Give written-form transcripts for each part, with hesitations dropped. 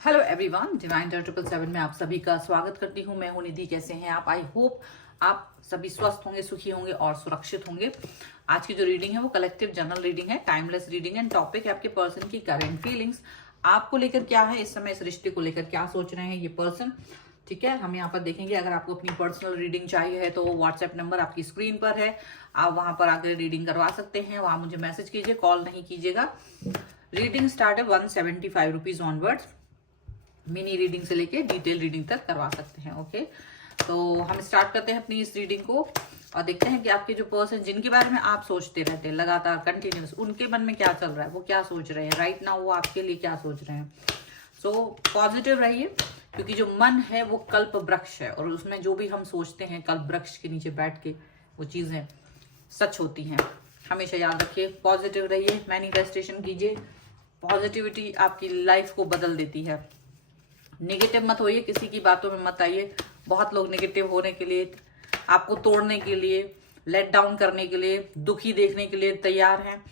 Hello everyone, divine 777 में आप सभी का स्वागत करती हूँ। मैं हूँ निधि। कैसे हैं आप? आई होप आप सभी स्वस्थ होंगे, सुखी होंगे और सुरक्षित होंगे। आज की जो रीडिंग है वो कलेक्टिव जनरल रीडिंग है, टाइमलेस रीडिंग है। टॉपिक है आपके पर्सन की करंट फीलिंग्स। आपको लेकर क्या है इस समय, इस रिश्ते को लेकर क्या सोच रहे हैं ये पर्सन। ठीक है, हम यहाँ पर देखेंगे। अगर आपको अपनी पर्सनल रीडिंग चाहिए है तो व्हाट्सएप नंबर आपकी स्क्रीन पर है, आप वहां पर आकर रीडिंग करवा सकते हैं। वहां मुझे मैसेज कीजिए, कॉल नहीं कीजिएगा। रीडिंग स्टार्ट है 175 रुपीज ऑनवर्ड्स। मिनी रीडिंग से लेके डिटेल रीडिंग तक करवा सकते हैं। ओके, तो हम स्टार्ट करते हैं अपनी इस रीडिंग को और देखते हैं कि आपके जो पर्सन जिनके बारे में आप सोचते रहते हैं लगातार कंटिन्यूस, उनके मन में क्या चल रहा है, वो क्या सोच रहे हैं राइट नाउ, वो आपके लिए क्या सोच रहे हैं। सो पॉजिटिव रहिए, क्योंकि जो मन है वो कल्प वृक्ष है और उसमें जो भी हम सोचते हैं कल्प वृक्ष के नीचे बैठ के वो चीजें सच होती हैं। हमेशा याद रखिए, पॉजिटिव रहिए, मैनिफेस्टेशन कीजिए। पॉजिटिविटी आपकी लाइफ को बदल देती है। नेगेटिव मत होइए, किसी की बातों में मत आइए। बहुत लोग नेगेटिव होने के लिए, आपको तोड़ने के लिए, लेट डाउन करने के लिए, दुखी देखने के लिए तैयार हैं।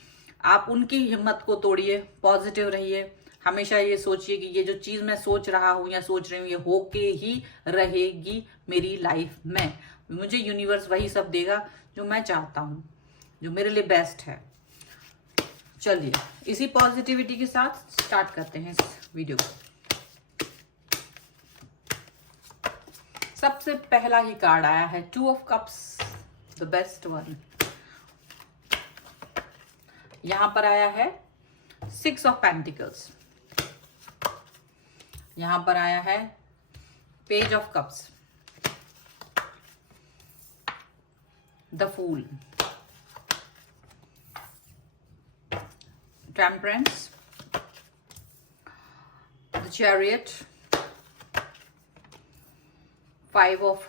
आप उनकी हिम्मत को तोड़िए, पॉजिटिव रहिए। हमेशा ये सोचिए कि ये जो चीज मैं सोच रहा हूं या सोच रही हूँ ये होके ही रहेगी मेरी लाइफ में। मुझे यूनिवर्स वही सब देगा जो मैं चाहता हूँ, जो मेरे लिए बेस्ट है। चलिए इसी पॉजिटिविटी के साथ स्टार्ट करते हैं इस वीडियो को। सबसे पहला ही कार्ड आया है 2 of cups, the best one. यहां पर आया है 6 ऑफ पेंटिकल्स। यहां पर आया है page of cups, the fool, temperance, the chariot, 5 of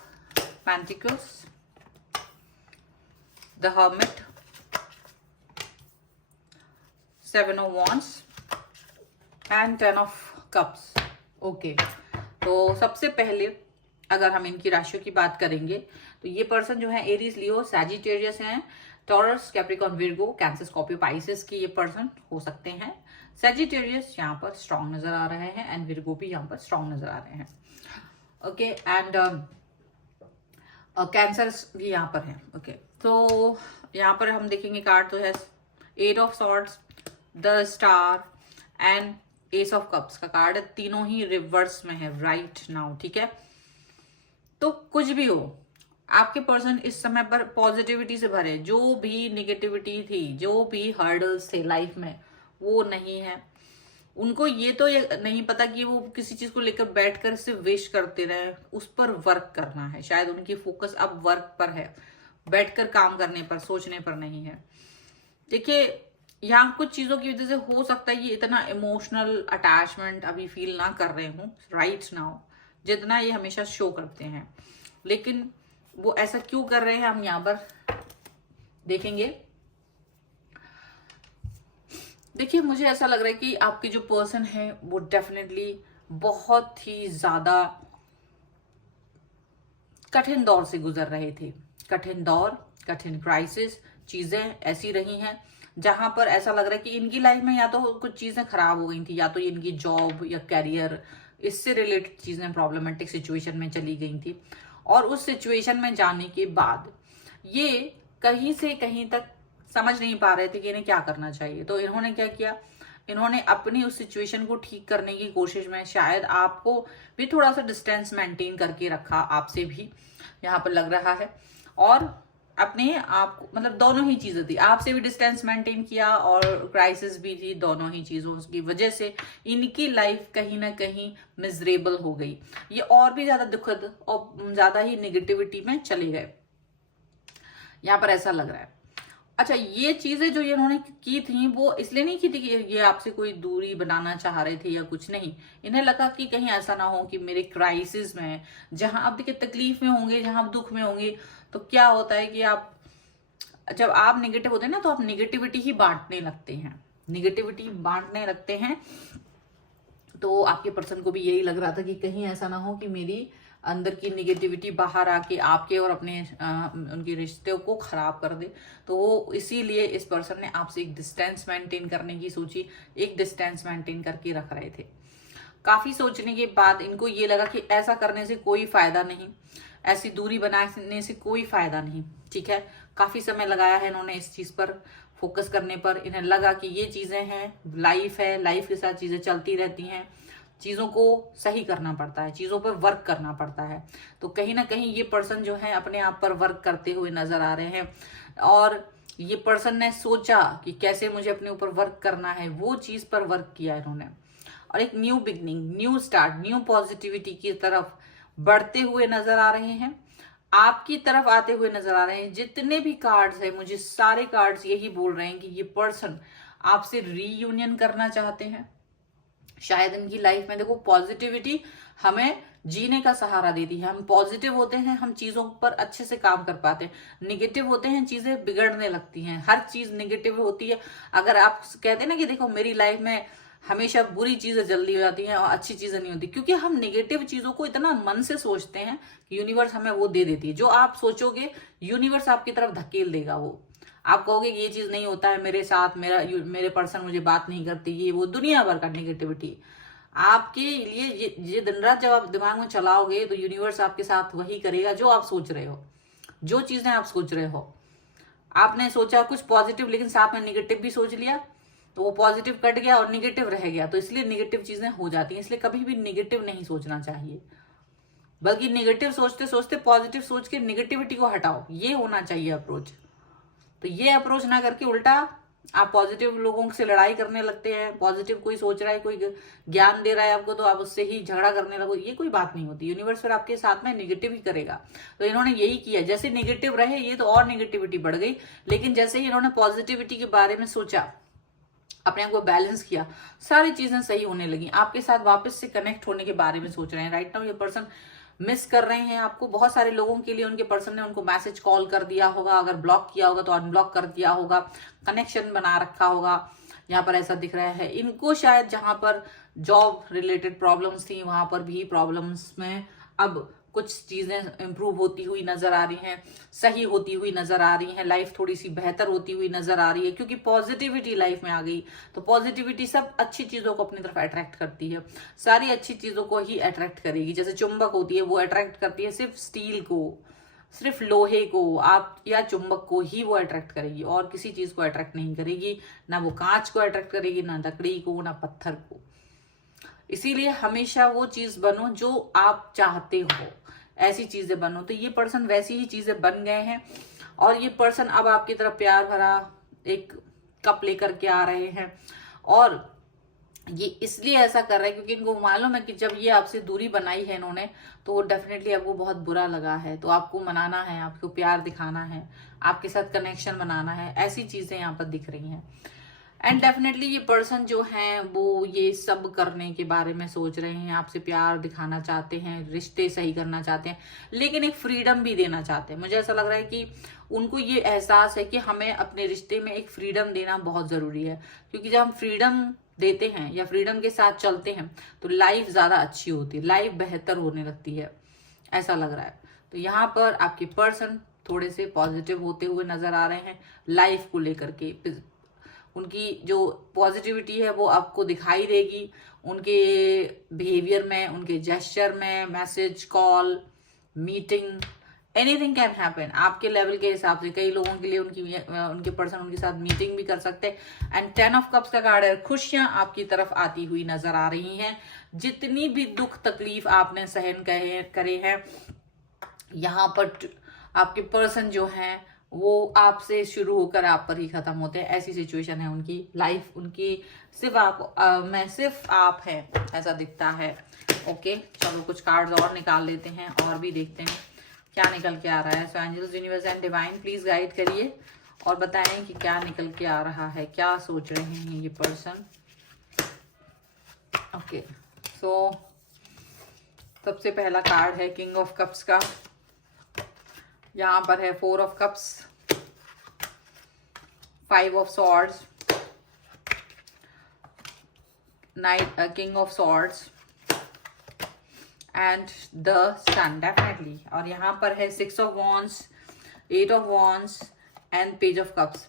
Pentacles, the Hermit, 7 of Wands and 10 of Cups. Okay, तो सबसे पहले अगर हम इनकी राशियों की बात करेंगे तो ये पर्सन जो है एरीज, लियो, सैजिटेरियस हैं, taurus, Capricorn, Virgo, cancer, Scorpio, Pisces की ये पर्सन हो सकते हैं। सैजिटेरियस यहाँ पर स्ट्रांग नजर आ रहे हैं एंड विर्गो भी यहाँ पर स्ट्रांग नजर आ रहे हैं। ओके, एंड कैंसर भी यहाँ पर है। ओके, तो यहाँ पर हम देखेंगे कार्ड तो है 8 of swords, the star and S of cups का कार्ड है। तीनों ही रिवर्स में है राइट नाउ। ठीक है, तो कुछ भी हो, आपके पर्सन इस समय पर पॉजिटिविटी से भरे। जो भी निगेटिविटी थी, जो भी हर्डल्स थे लाइफ में, वो नहीं है। उनको ये तो ये नहीं पता कि वो किसी चीज को लेकर बैठकर सिर्फ विश करते रहे, उस पर वर्क करना है। शायद उनकी फोकस अब वर्क पर है, बैठकर काम करने पर, सोचने पर नहीं है। देखिए, यहाँ कुछ चीजों की वजह से हो सकता है ये इतना इमोशनल अटैचमेंट अभी फील ना कर रहे हूँ राइट नाउ, जितना ये हमेशा शो करते हैं। लेकिन वो ऐसा क्यों कर रहे हैं हम यहाँ पर देखेंगे। देखिए, मुझे ऐसा लग रहा है कि आपके जो पर्सन है वो डेफिनेटली बहुत ही ज्यादा कठिन दौर से गुजर रहे थे। कठिन दौर, कठिन क्राइसिस, चीजें ऐसी रही हैं जहां पर ऐसा लग रहा है कि इनकी लाइफ में या तो कुछ चीजें खराब हो गई थी, या तो इनकी जॉब या करियर, इससे रिलेटेड चीजें प्रॉब्लमेटिक सिचुएशन में चली गई थी। और उस सिचुएशन में जाने के बाद ये कहीं से कहीं तक समझ नहीं पा रहे थे कि इन्हें क्या करना चाहिए। तो इन्होंने क्या किया, इन्होंने अपनी उस सिचुएशन को ठीक करने की कोशिश में शायद आपको भी थोड़ा सा डिस्टेंस मेंटेन करके रखा, आपसे भी यहाँ पर लग रहा है। और अपने आप को, मतलब दोनों ही चीजें थी, आपसे भी डिस्टेंस मेंटेन किया और क्राइसिस भी थी। दोनों ही चीजों की वजह से इनकी लाइफ कहीं ना कहीं मिजरेबल हो गई। ये और भी ज्यादा दुखद और ज्यादा ही निगेटिविटी में चले गए, यहाँ पर ऐसा लग रहा है। अच्छा, ये चीजें जो इन्होंने की थी वो इसलिए नहीं की थी कि ये आपसे कोई दूरी बनाना चाह रहे थे या कुछ नहीं। इन्हें लगा कि कहीं ऐसा ना हो कि मेरे क्राइसिस में, जहां आप देखिए तकलीफ में होंगे, जहां आप दुख में होंगे, तो क्या होता है कि आप, जब आप निगेटिव होते हैं ना, तो आप निगेटिविटी ही बांटने लगते हैं, निगेटिविटी बांटने लगते हैं। तो आपके पर्सन को भी यही लग रहा था कि कहीं ऐसा ना हो कि मेरी अंदर की निगेटिविटी बाहर आके आपके और अपने उनके रिश्ते को खराब कर दे। तो वो इसीलिए इस पर्सन ने आपसे एक डिस्टेंस मेंटेन करने की सोची, एक डिस्टेंस मेंटेन करके रख रहे थे। काफी सोचने के बाद इनको ये लगा कि ऐसा करने से कोई फायदा नहीं, ऐसी दूरी बनाने से कोई फायदा नहीं। ठीक है, काफी समय लगाया है इन्होंने इस चीज पर फोकस करने पर। इन्हें लगा कि ये चीजें हैं, लाइफ है, लाइफ के साथ चीजें चलती रहती हैं, चीजों को सही करना पड़ता है, चीजों पर वर्क करना पड़ता है। तो कहीं ना कहीं ये पर्सन जो है अपने आप पर वर्क करते हुए नजर आ रहे हैं, और ये पर्सन ने सोचा कि कैसे मुझे अपने ऊपर वर्क करना है, वो चीज पर वर्क किया इन्होंने, और एक new beginning, new start, new positivity की तरफ बढ़ते हुए नजर आ रहे हैं, आपकी तरफ आते हुए नजर आ रहे हैं। जितने भी कार्ड्स हैं, मुझे सारे कार्ड्स यही बोल रहे हैं कि ये पर्सन आपसे रीयूनियन करना चाहते हैं। शायद इनकी लाइफ में, देखो पॉजिटिविटी हमें जीने का सहारा देती है। हम पॉजिटिव होते हैं, हम चीजों पर अच्छे से काम कर पाते हैं। निगेटिव होते हैं, चीजें बिगड़ने लगती हैं। हर चीज निगेटिव होती है। अगर आप कहते हैं ना कि देखो मेरी लाइफ में हमेशा बुरी चीजें जल्दी हो जाती हैं और अच्छी चीजें नहीं होती, क्योंकि हम निगेटिव चीजों को इतना मन से सोचते हैं कि यूनिवर्स हमें वो दे देती है। जो आप सोचोगे यूनिवर्स आपकी तरफ धकेल देगा। वो आप कहोगे कि ये चीज नहीं होता है मेरे साथ, मेरे पर्सन मुझे बात नहीं करती, ये वो दुनिया भर का निगेटिविटी आपके लिए ये दिन रात जब आप दिमाग में चलाओगे तो यूनिवर्स आपके साथ वही करेगा जो आप सोच रहे हो, जो चीजें आप सोच रहे हो। आपने सोचा कुछ पॉजिटिव लेकिन साथ में निगेटिव भी सोच लिया, तो वो पॉजिटिव कट गया और निगेटिव रह गया, तो इसलिए निगेटिव चीजें हो जाती हैं। इसलिए कभी भी निगेटिव नहीं सोचना चाहिए, बल्कि निगेटिव सोचते सोचते पॉजिटिव सोच के निगेटिविटी को हटाओ, ये होना चाहिए अप्रोच। तो ये अप्रोच ना करके उल्टा आप पॉजिटिव लोगों से लड़ाई करने लगते हैं। पॉजिटिव कोई सोच रहा है, कोई ज्ञान दे रहा है आपको, तो आप उससे ही झगड़ा करने लगो, ये कोई बात नहीं होती। यूनिवर्स फिर आपके साथ में निगेटिव ही करेगा। तो इन्होंने यही किया, जैसे निगेटिव रहे ये तो और निगेटिविटी बढ़ गई, लेकिन जैसे ही इन्होंने पॉजिटिविटी के बारे में सोचा, अपने आप को बैलेंस किया, सारी चीजें सही होने लगी। आपके साथ वापस से कनेक्ट होने के बारे में सोच रहे हैं। राइट नाउ ये पर्सन मिस कर रहे हैं आपको। बहुत सारे लोगों के लिए उनके पर्सन ने उनको मैसेज कॉल कर दिया होगा, अगर ब्लॉक किया होगा तो अनब्लॉक कर दिया होगा, कनेक्शन बना रखा होगा। यहाँ पर ऐसा दिख रहा है इनको शायद जहां पर जॉब रिलेटेड प्रॉब्लम्स थी वहां पर भी प्रॉब्लम्स में अब कुछ चीजें इंप्रूव होती हुई नजर आ रही हैं, सही होती हुई नजर आ रही हैं, लाइफ थोड़ी सी बेहतर होती हुई नजर आ रही है, क्योंकि पॉजिटिविटी लाइफ में आ गई। तो पॉजिटिविटी सब अच्छी चीजों को अपनी तरफ अट्रैक्ट करती है, सारी अच्छी चीजों को ही अट्रैक्ट करेगी। जैसे चुंबक होती है, वो अट्रैक्ट करती है सिर्फ स्टील को, सिर्फ लोहे को, आप या चुंबक को ही वो अट्रैक्ट करेगी, और किसी चीज को अट्रैक्ट नहीं करेगी। ना वो कांच को अट्रैक्ट करेगी, ना लकड़ी को, ना पत्थर को। इसीलिए हमेशा वो चीज बनो जो आप चाहते हो, ऐसी चीजें बनो। तो ये पर्सन वैसी ही चीजें बन गए हैं, और ये पर्सन अब आपकी तरफ प्यार भरा एक कप लेकर के आ रहे हैं। और ये इसलिए ऐसा कर रहे हैं क्योंकि इनको मालूम है कि जब ये आपसे दूरी बनाई है इन्होंने, तो वो डेफिनेटली आपको बहुत बुरा लगा है। तो आपको मनाना है, आपको प्यार दिखाना है, आपके साथ कनेक्शन बनाना है, ऐसी चीजें यहाँ पर दिख रही हैं। एंड डेफिनेटली ये पर्सन जो हैं वो ये सब करने के बारे में सोच रहे हैं, आपसे प्यार दिखाना चाहते हैं, रिश्ते सही करना चाहते हैं, लेकिन एक फ्रीडम भी देना चाहते हैं। मुझे ऐसा लग रहा है कि उनको ये एहसास है कि हमें अपने रिश्ते में एक फ्रीडम देना बहुत जरूरी है, क्योंकि जब हम फ्रीडम देते हैं या फ्रीडम के साथ चलते हैं तो लाइफ ज्यादा अच्छी होती है, लाइफ बेहतर होने लगती है, ऐसा लग रहा है। तो यहाँ पर आपके पर्सन थोड़े से पॉजिटिव होते हुए नजर आ रहे हैं लाइफ को लेकर के। उनकी जो पॉजिटिविटी है वो आपको दिखाई देगी उनके बिहेवियर में, उनके जेस्चर में, message, call, meeting, anything can happen. आपके लेवल के हिसाब से कई लोगों के लिए उनके पर्सन उनके साथ मीटिंग भी कर सकते हैं। एंड 10 ऑफ कप्स का कार्ड है, खुशियां आपकी तरफ आती हुई नजर आ रही हैं। जितनी भी दुख तकलीफ आपने सहन करे हैं, यहाँ पर आपके पर्सन जो हैं वो आपसे शुरू होकर आप पर ही खत्म होते हैं, ऐसी सिचुएशन है उनकी। लाइफ उनकी सिर्फ आप मैं सिर्फ आप हैं, ऐसा दिखता है। ओके, चलो कुछ कार्ड्स और निकाल लेते हैं और भी देखते हैं क्या निकल के आ रहा है। So angels, universe and divine please guide करिए और बताएं कि क्या निकल के आ रहा है, क्या सोच रहे हैं ये पर्सन। ओके, सो सबसे पहला कार्ड है किंग ऑफ कप्स का। यहाँ पर है 4 of cups, 5 of swords, king of swords and the sun definitely. और यहाँ पर है 6 of wands, 8 of wands and page of cups.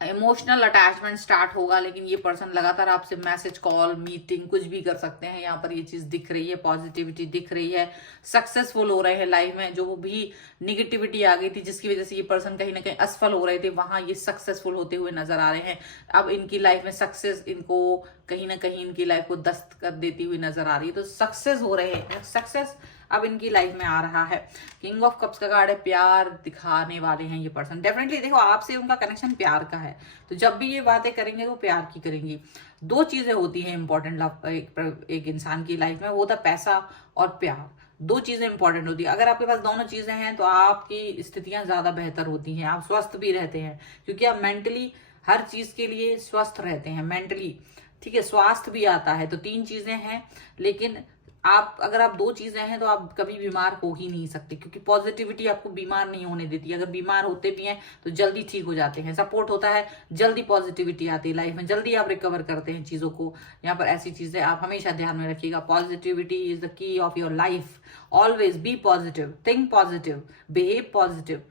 Emotional attachment start होगा, लेकिन ये पर्सन लगातार आपसे मैसेज, कॉल, मीटिंग कुछ भी कर सकते हैं। यहाँ पर ये चीज दिख रही है, पॉजिटिविटी दिख रही है, सक्सेसफुल हो रहे हैं लाइफ में। जो भी निगेटिविटी आ गई थी जिसकी वजह से ये पर्सन कहीं ना कहीं असफल हो रहे थे, वहां ये सक्सेसफुल होते हुए नजर आ रहे हैं। अब इनकी लाइफ में सक्सेस इनको कहीं ना कहीं इनकी लाइफ को दस्त कर देती हुई नजर आ रही है। तो सक्सेस हो रहे हैं, सक्सेस अब इनकी लाइफ में आ रहा है। किंग ऑफ कप्स का कार्ड है, प्यार दिखाने वाले हैं ये पर्सन। डेफिनेटली देखो, आपसे उनका कनेक्शन प्यार का है, तो जब भी ये बातें करेंगे तो प्यार की करेंगी। दो चीजें होती हैं इंपॉर्टेंट लव एक इंसान की लाइफ में, वो होता है पैसा और प्यार। दो चीजें इंपॉर्टेंट होती है। अगर आपके पास दोनों चीजें हैं तो आपकी स्थितियां ज्यादा बेहतर होती हैं, आप स्वस्थ भी रहते हैं, क्योंकि आप मेंटली हर चीज के लिए स्वस्थ रहते हैं मेंटली। ठीक है, स्वास्थ्य भी आता है। तो तीन चीजें हैं, लेकिन अगर आप दो चीजें हैं तो आप कभी बीमार हो ही नहीं सकते, क्योंकि पॉजिटिविटी आपको बीमार नहीं होने देती। अगर बीमार होते भी हैं तो जल्दी ठीक हो जाते हैं। सपोर्ट होता है, जल्दी पॉजिटिविटी आती है लाइफ में, जल्दी आप रिकवर करते हैं चीजों को। यहाँ पर ऐसी चीजें आप हमेशा ध्यान में रखिएगा। Positivity is the key of your life. Always be positive, think positive, behave positive.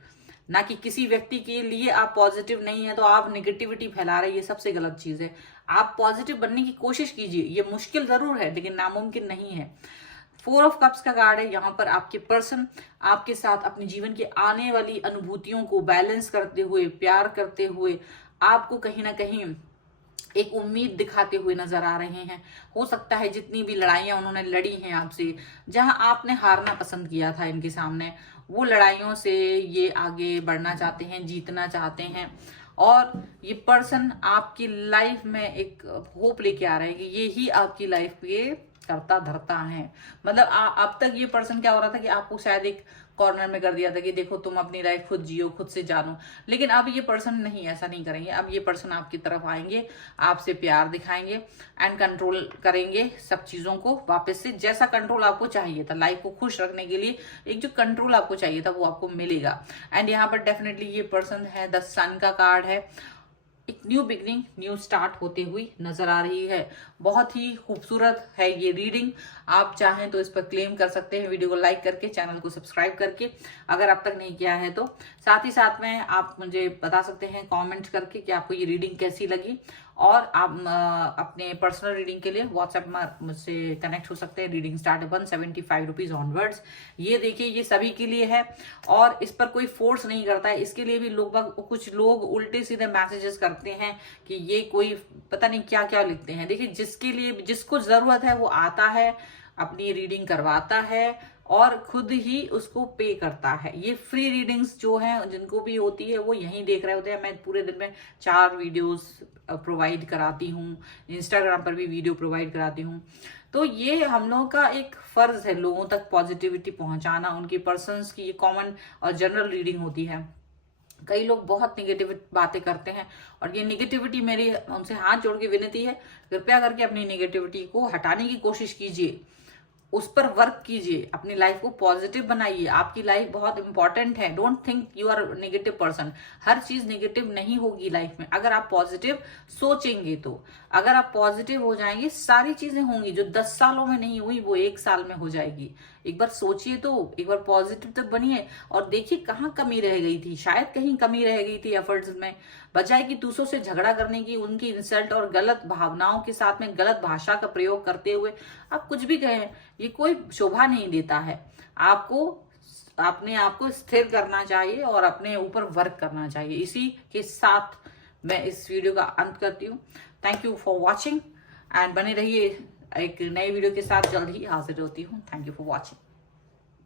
ना कि किसी व्यक्ति के लिए आप पॉजिटिव नहीं है तो आप निगेटिविटी फैला रहे हैं, ये सबसे गलत चीज है। आप पॉजिटिव बनने की कोशिश कीजिए, ये मुश्किल जरूर है लेकिन नामुमकिन नहीं है। 4 ऑफ कप्स का कार्ड है। यहाँ पर आपके पर्सन आपके साथ अपने जीवन की आने वाली अनुभूतियों को बैलेंस करते हुए, प्यार करते हुए, आपको कहीं ना कहीं एक उम्मीद दिखाते हुए नजर आ रहे हैं। हो सकता है जितनी भी लड़ाइयां उन्होंने लड़ी हैं आपसे, जहां आपने हारना पसंद किया था इनके सामने, वो लड़ाइयों से ये आगे बढ़ना चाहते हैं, जीतना चाहते हैं। और ये पर्सन आपकी लाइफ में एक होप लेके आ रहे हैं कि ये ही आपकी लाइफ पे करता धरता है। मतलब अब तक ये पर्सन क्या हो रहा था कि आपको शायद एक कॉर्नर में कर दिया था कि देखो तुम अपनी लाइफ खुद जियो, खुद से जानो, लेकिन अब ये पर्सन नहीं, ऐसा नहीं करेंगे। अब ये पर्सन आपकी तरफ आएंगे, आपसे प्यार दिखाएंगे एंड कंट्रोल करेंगे सब चीजों को वापस से। जैसा कंट्रोल आपको चाहिए था लाइफ को खुश रखने के लिए, एक जो कंट्रोल आपको चाहिए था वो आपको मिलेगा। एंड यहाँ पर डेफिनेटली ये पर्सन है, द सन का कार्ड है। एक न्यू बिगनिंग, न्यू स्टार्ट होते हुई नजर आ रही है। बहुत ही खूबसूरत है ये रीडिंग। आप चाहें तो इस पर क्लेम कर सकते हैं, वीडियो को लाइक करके, चैनल को सब्सक्राइब करके, अगर अब तक नहीं किया है तो। साथ ही साथ में आप मुझे बता सकते हैं कमेंट करके कि आपको ये रीडिंग कैसी लगी। और आप अपने पर्सनल रीडिंग के लिए व्हाट्सएप में मुझसे कनेक्ट हो सकते हैं। रीडिंग स्टार्ट है 175 रुपीज ऑनवर्ड्स। ये देखिए, ये सभी के लिए है और इस पर कोई फोर्स नहीं करता है। इसके लिए भी कुछ लोग उल्टे सीधे मैसेजेस करते हैं कि ये कोई पता नहीं क्या क्या लिखते हैं। देखिए, जिसके लिए जिसको जरूरत है वो आता है, अपनी रीडिंग करवाता है और खुद ही उसको पे करता है। ये फ्री रीडिंग्स जो हैं जिनको भी होती है वो यहीं देख रहे होते हैं। मैं पूरे दिन में 4 वीडियोस प्रोवाइड कराती हूँ, इंस्टाग्राम पर भी वीडियो प्रोवाइड कराती हूँ। तो ये हम लोगों का एक फर्ज है लोगों तक पॉजिटिविटी पहुंचाना। उनकी पर्सन्स की ये कॉमन और जनरल रीडिंग होती है। कई लोग बहुत निगेटिव बातें करते हैं और ये निगेटिविटी मेरी उनसे हाथ जोड़ के विनती है, कृपया करके अपनी निगेटिविटी को हटाने की कोशिश कीजिए, उस पर वर्क कीजिए, अपनी लाइफ को पॉजिटिव बनाइए। आपकी लाइफ बहुत इंपॉर्टेंट है। Don't think you are negative person. हर चीज नेगेटिव नहीं होगी लाइफ में, अगर आप पॉजिटिव सोचेंगे तो। अगर आप पॉजिटिव हो जाएंगे, सारी चीजें होंगी जो 10 सालों में नहीं हुई वो 1 साल में हो जाएगी। एक बार सोचिए तो, एक बार पॉजिटिव तक बनिए और देखिए कहाँ कमी रह गई थी। शायद कहीं कमी रह गई थी एफर्ट्स में। बजाय कि दूसरों से झगड़ा करने की, उनकी इंसल्ट और गलत भावनाओं के साथ में गलत भाषा का प्रयोग करते हुए आप कुछ भी कहें, ये कोई शोभा नहीं देता है। आपको अपने आप को स्थिर करना चाहिए और अपने ऊपर वर्क करना चाहिए। इसी के साथ मैं इस वीडियो का अंत करती हूँ। Thank you for watching and बने रहिए। एक नई वीडियो के साथ जल्द ही हाजिर होती हूँ। Thank you for watching.